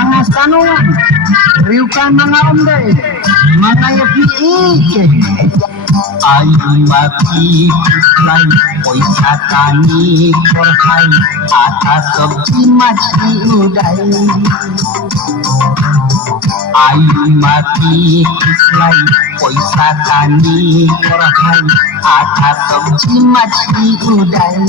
mga sanuan, riukan mga onday, mga yapiik. Ayun makikislay, ko'y satani korhay, atas sabji machi uday. Ayun makikislay, ko'y satani korhay, atas sabji machi uday.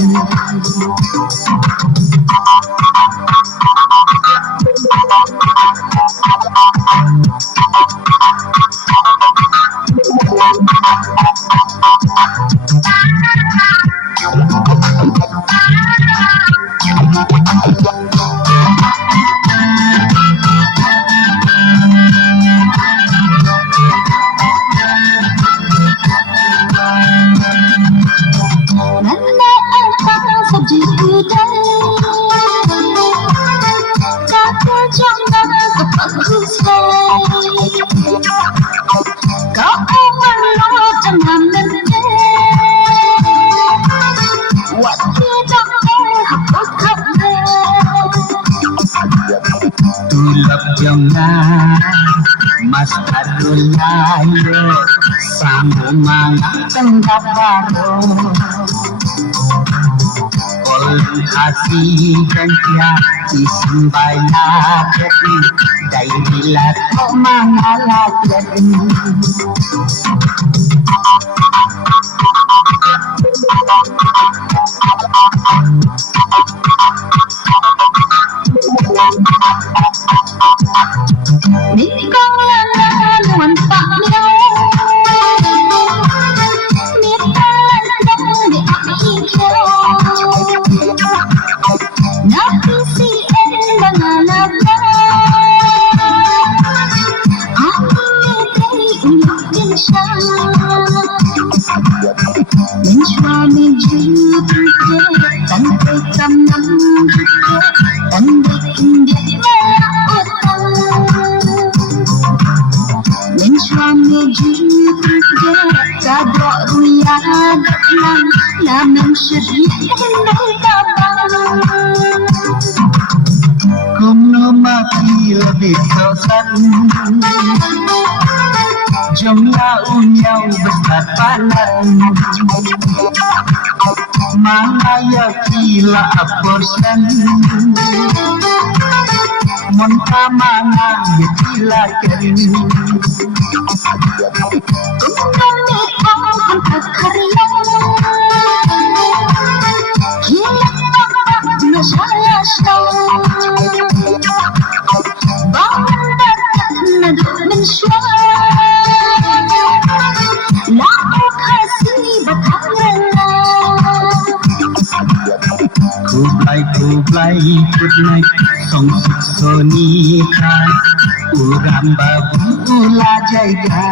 Tulap jangan mas kadulayo sa mga tandaparo. Kolong hasigan siya isambay lagat, dahil bilat o mga lagat. Kung mati lebih sosan, jumlah unyaw besar panan, mga yakila aborsan, monta mga yakila kerin. Kublai good night song sonita uram babu ula jaiga.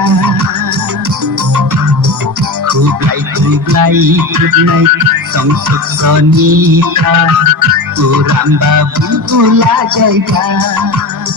Kublai good night song sonita uram babu ula jaiga.